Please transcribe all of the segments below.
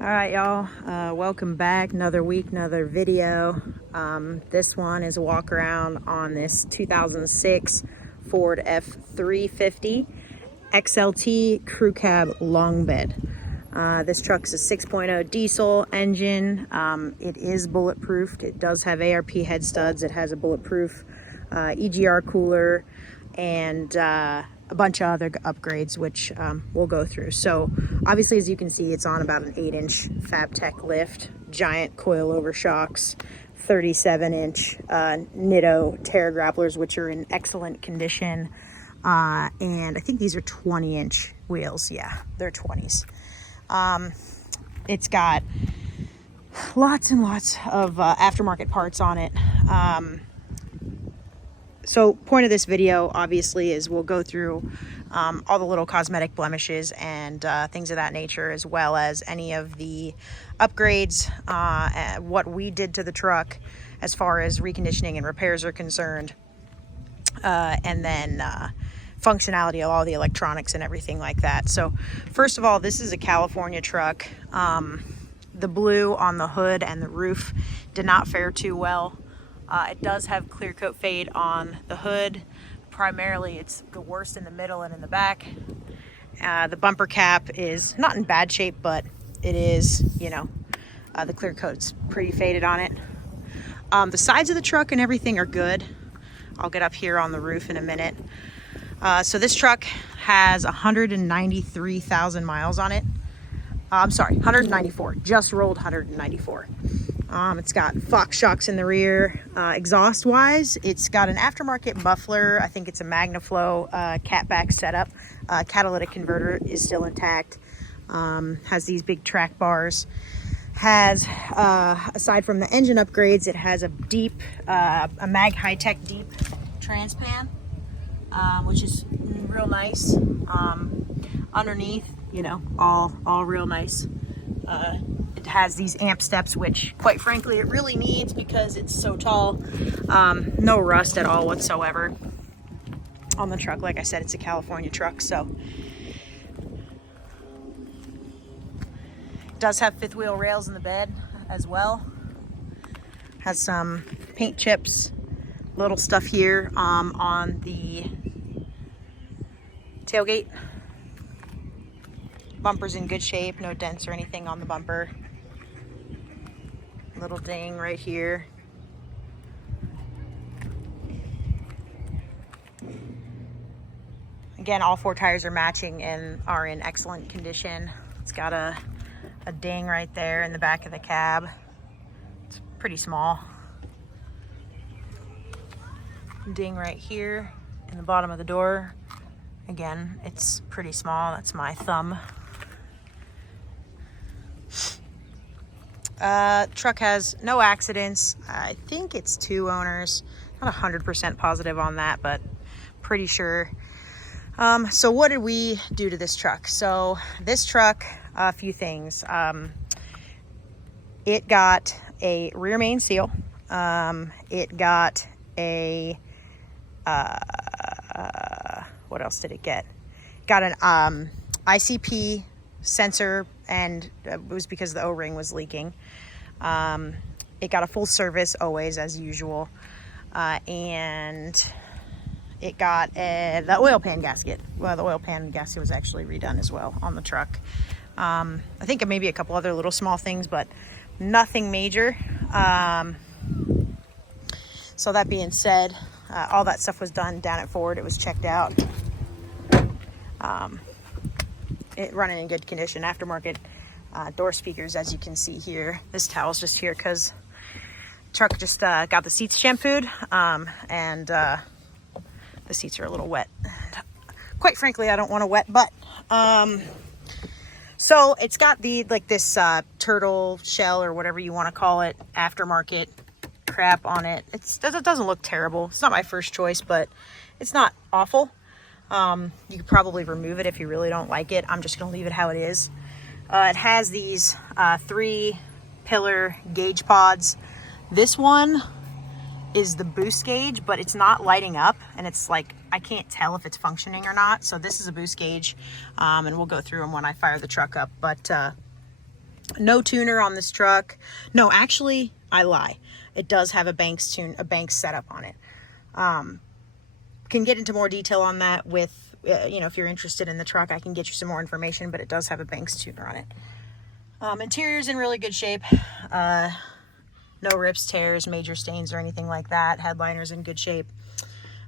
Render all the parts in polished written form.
All right, y'all, welcome back. Another week, another video. This one is a walk around on this 2006 Ford F350 XLT crew cab long bed. This truck's a 6.0 diesel engine. It is bulletproofed. It does have ARP head studs. It has a bulletproof EGR cooler and a bunch of other upgrades, which we'll go through. So obviously, as you can see, it's on about an 8-inch FabTech lift, giant coilover shocks, 37-inch Nitto Terra grapplers, which are in excellent condition. And I think these are 20-inch wheels. Yeah, they're 20s. It's got lots and lots of aftermarket parts on it. So point of this video, obviously, is we'll go through all the little cosmetic blemishes and things of that nature, as well as any of the upgrades, what we did to the truck as far as reconditioning and repairs are concerned, and then functionality of all the electronics and everything like that. So first of all, this is a California truck. The blue on the hood and the roof did not fare too well. It does have clear coat fade on the hood. Primarily, it's the worst in the middle and in the back. The bumper cap is not in bad shape, but it is, the clear coat's pretty faded on it. The sides of the truck and everything are good. I'll get up here on the roof in a minute. So this truck has 193,000 miles on it. I'm sorry, 194. Just rolled 194. It's got Fox shocks in the rear. Exhaust wise, it's got an aftermarket muffler. I think it's a MagnaFlow catback setup. Catalytic converter is still intact. Has these big track bars. Has, aside from the engine upgrades, it has a deep, a Mag High-Tech deep transpan, which is real nice. Underneath, all real nice. It has these amp steps, which quite frankly it really needs because it's so tall. No rust at all whatsoever on the truck. Like I said, it's a California truck, so it does have fifth wheel rails in the bed as well. Has some paint chips, little stuff here on the tailgate. Bumper's in good shape, no dents or anything on the bumper. Little ding right here. Again, all four tires are matching and are in excellent condition. It's got a ding right there in the back of the cab. It's pretty small. Ding right here in the bottom of the door. Again, it's pretty small. That's my thumb. Truck has no accidents. I think it's 2 owners. Not 100% positive on that, but pretty sure. So what did we do to this truck? So this truck, a few things. It got a rear main seal. It got a, what else did it get? Got an ICP sensor, and it was because the O-ring was leaking. It got a full service always as usual, and it got the oil pan gasket. Well, the oil pan gasket was actually redone as well on the truck. I think maybe a couple other little small things, but nothing major. So that being said, all that stuff was done down at Ford. It was checked out. It running in good condition. Aftermarket door speakers, as you can see here. This towel's just here because truck just got the seats shampooed, and the seats are a little wet. Quite frankly, I don't want a wet butt. So it's got this turtle shell or whatever you want to call it, aftermarket crap on it. It doesn't look terrible. It's not my first choice, but it's not awful. You could probably remove it if you really don't like it. I'm just going to leave it how it is. It has these 3 pillar gauge pods. This one is the boost gauge, but it's not lighting up, and it's like I can't tell if it's functioning or not. So this is a boost gauge, and we'll go through them when I fire the truck up. But No tuner on this truck. No, actually, I lie. It does have a Banks setup on it. Can get into more detail on that with, you know, if you're interested in the truck, I can get you some more information, but it does have a Banks tuner on it. Interior's in really good shape. No rips, tears, major stains, or anything like that. Headliner's in good shape.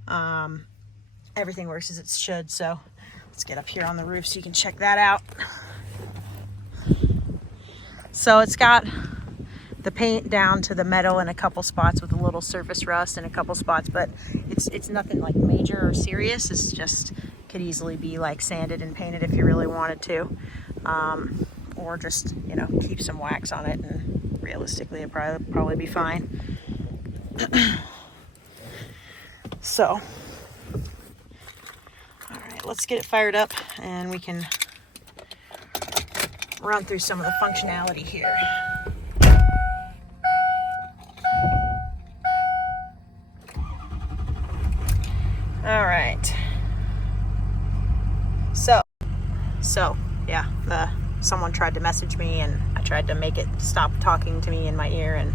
Everything works as it should. So let's get up here on the roof so you can check that out. So it's got the paint down to the metal in a couple spots with a little surface rust in a couple spots, but it's nothing like major or serious. It's just could easily be like sanded and painted if you really wanted to, or just, you know, keep some wax on it, and realistically it'd probably be fine. So, all right, let's get it fired up and we can run through some of the functionality here. All right. So yeah, someone tried to message me and I tried to make it stop talking to me in my ear and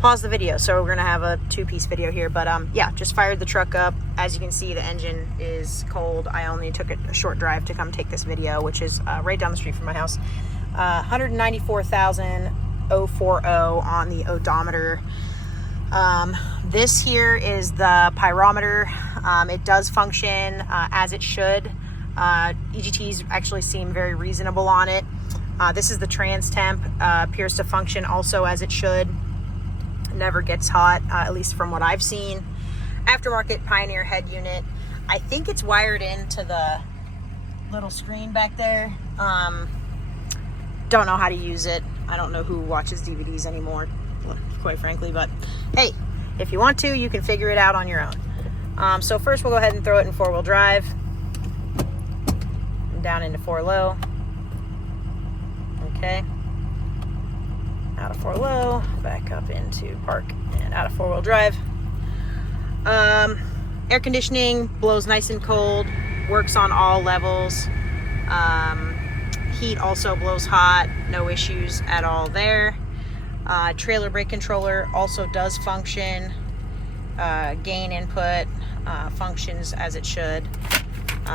pause the video. So we're gonna have a two-piece video here, but yeah, just fired the truck up. As you can see, the engine is cold. I only took a short drive to come take this video, which is right down the street from my house. 194,040 on the odometer. This here is the pyrometer. It does function as it should. EGTs actually seem very reasonable on it. This is the trans temp. Appears to function also as it should. Never gets hot, at least from what I've seen. Aftermarket Pioneer head unit. I think it's wired into the little screen back there. Don't know how to use it. I don't know who watches DVDs anymore, quite frankly, but hey, if you want to, you can figure it out on your own. So first we'll go ahead and throw it in 4-wheel drive, and down into 4-low. Okay, out of 4-low, back up into park, and out of 4-wheel drive. Air conditioning blows nice and cold, works on all levels. Heat also blows hot, no issues at all there. Trailer brake controller also does function. Gain input functions as it should.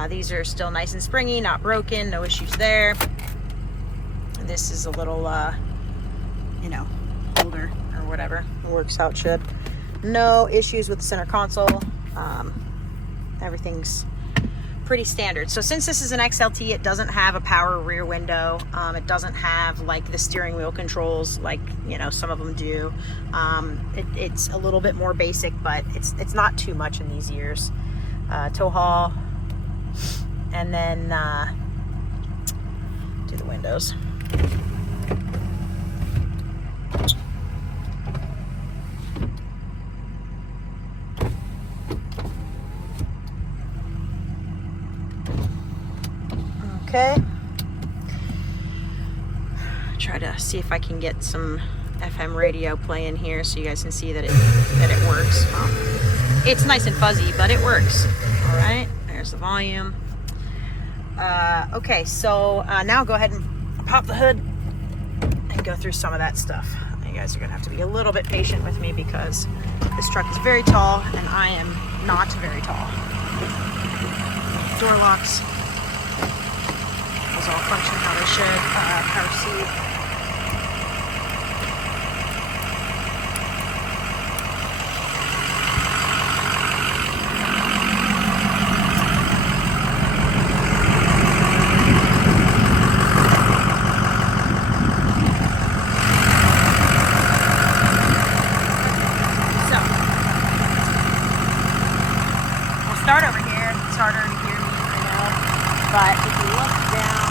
These are still nice and springy, not broken, no issues there. This is a little, you know, older or whatever. It works how it should. No issues with the center console. Everything's pretty standard. So since this is an XLT, it doesn't have a power rear window. It doesn't have like the steering wheel controls like, you know, some of them do. It's a little bit more basic, but it's not too much in these years. Tow haul, and then do the windows. Okay. Try to see if I can get some FM radio playing here so you guys can see that it works. It's nice and fuzzy, but it works. All right, there's the volume. Okay, so now go ahead and pop the hood and go through some of that stuff. You guys are gonna have to be a little bit patient with me because this truck is very tall and I am not very tall. Door locks. Those all function how they should. Power seat. So, we'll start over here. It's harder to hear me, I know. But if you look down,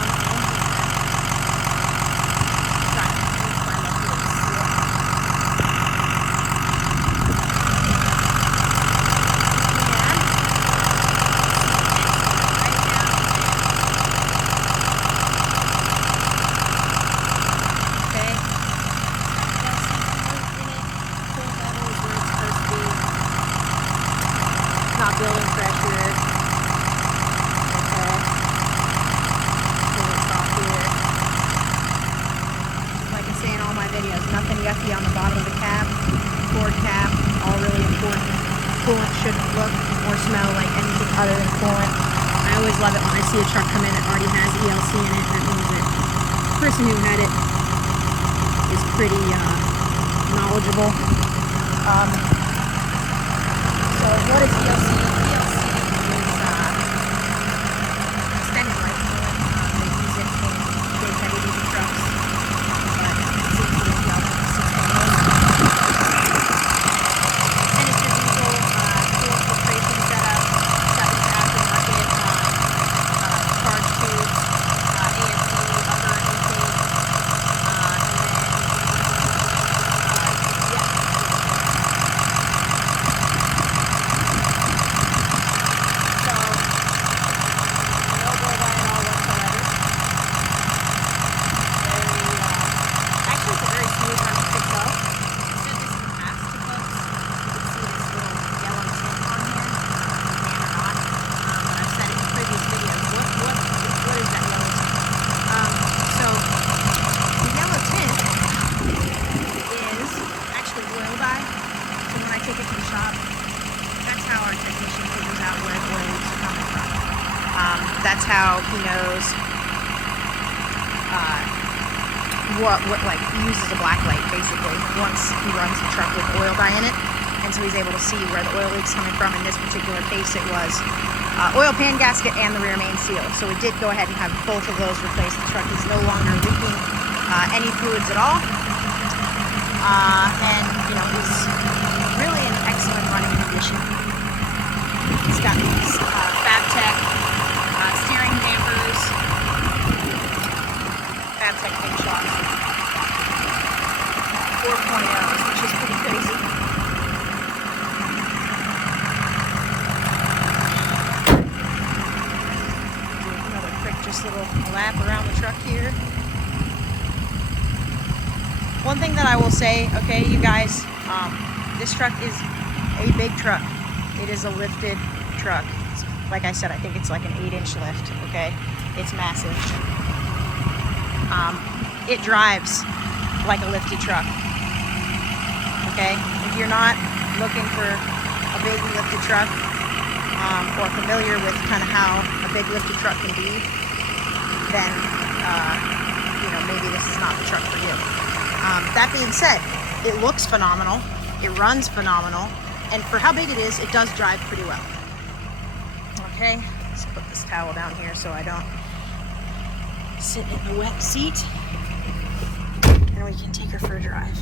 my videos. Nothing yucky on the bottom of the cap, cord cap, all really important. Coolant shouldn't look or smell like anything other than coolant. I always love it when I see a truck come in that already has ELC in it. That means that the person who had it is pretty knowledgeable. So what is ELC? ELC is extended life coolant. They use it in big heavy duty trucks. But it's easy to get the 6 and it's your diesel coolant filtration setup. Got this aftermarket charge tubes, AFC, upper intake, that's how he knows what like he uses a black light basically once he runs the truck with oil dye in it, and so he's able to see where the oil leak's coming from. In this particular case, it was oil pan gasket and the rear main seal. So we did go ahead and have both of those replaced. The truck is no longer leaking any fluids at all, and you know, is really in excellent running condition. It's got these FabTech steering dampers, FabTech paint shocks, 4.0s, which is pretty crazy. Do another quick, just little lap around the truck here. One thing that I will say, okay, you guys, this truck is a big truck. It is a lifted truck. Like I said, I think it's like an 8-inch lift, okay? It's massive. It drives like a lifted truck, okay? If you're not looking for a big lifted truck, or familiar with kind of how a big lifted truck can be, then, you know, maybe this is not the truck for you. That being said, it looks phenomenal. It runs phenomenal. And for how big it is, it does drive pretty well. Okay, let's put this towel down here so I don't sit in the wet seat. And we can take her for a drive.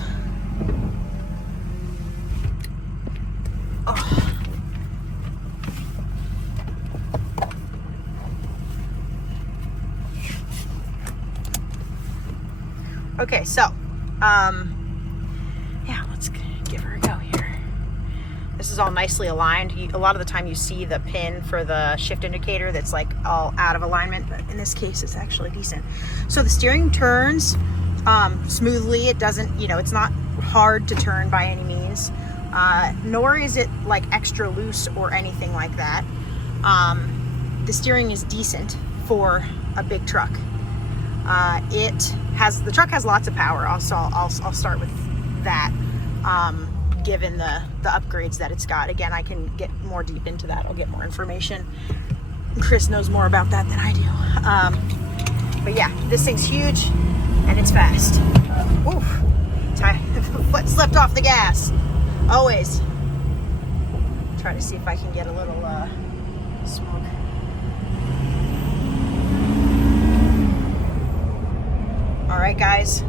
Oh. Okay, so, yeah, let's give her a go here. This is all nicely aligned. A lot of the time you see the pin for the shift indicator that's like all out of alignment, but in this case it's actually decent. So the steering turns smoothly. It doesn't, you know, it's not hard to turn by any means, nor is it like extra loose or anything like that. The steering is decent for a big truck. The truck has lots of power. I'll start with that. Given the upgrades that it's got. Again, I can get more deep into that. I'll get more information. Chris knows more about that than I do. But yeah, this thing's huge and it's fast. Oof. Foot slipped off the gas. Always. Try to see if I can get a little smoke. All right, guys.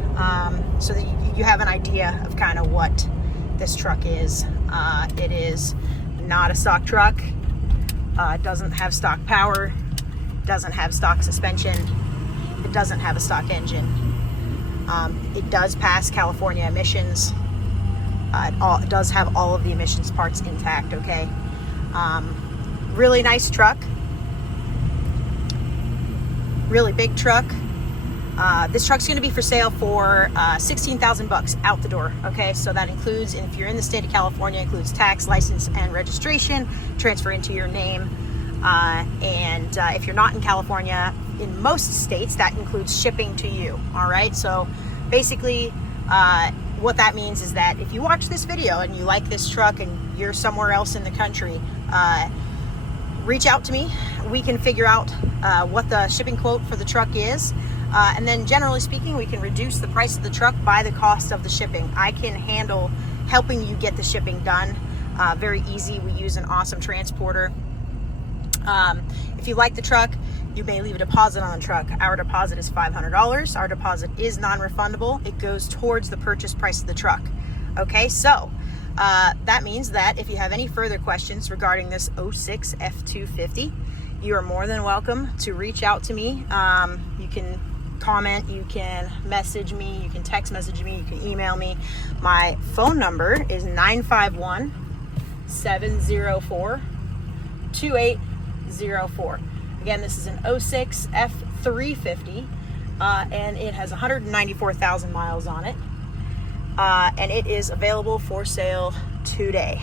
So that you have an idea of kind of what this truck is. It is not a stock truck. It doesn't have stock power. Doesn't have stock suspension. It doesn't have a stock engine. It does pass California emissions. It does have all of the emissions parts intact, okay? Really nice truck. Really big truck. This truck's going to be for sale for $16,000 out the door. Okay, so that includes, and if you're in the state of California, includes tax, license, and registration, transfer into your name. And if you're not in California, in most states, that includes shipping to you. All right, so basically, What that means is that if you watch this video and you like this truck and you're somewhere else in the country, reach out to me. We can figure out what the shipping quote for the truck is. And then generally speaking, we can reduce the price of the truck by the cost of the shipping. I can handle helping you get the shipping done. Very easy. We use an awesome transporter. If you like the truck, you may leave a deposit on the truck. Our deposit is $500. Our deposit is non-refundable. It goes towards the purchase price of the truck. Okay, so that means that if you have any further questions regarding this 06 F350, you are more than welcome to reach out to me. You can comment, you can message me, you can text message me, you can email me. My phone number is 951-704-2804. Again, this is an 06 F350, and it has 194,000 miles on it, and it is available for sale today.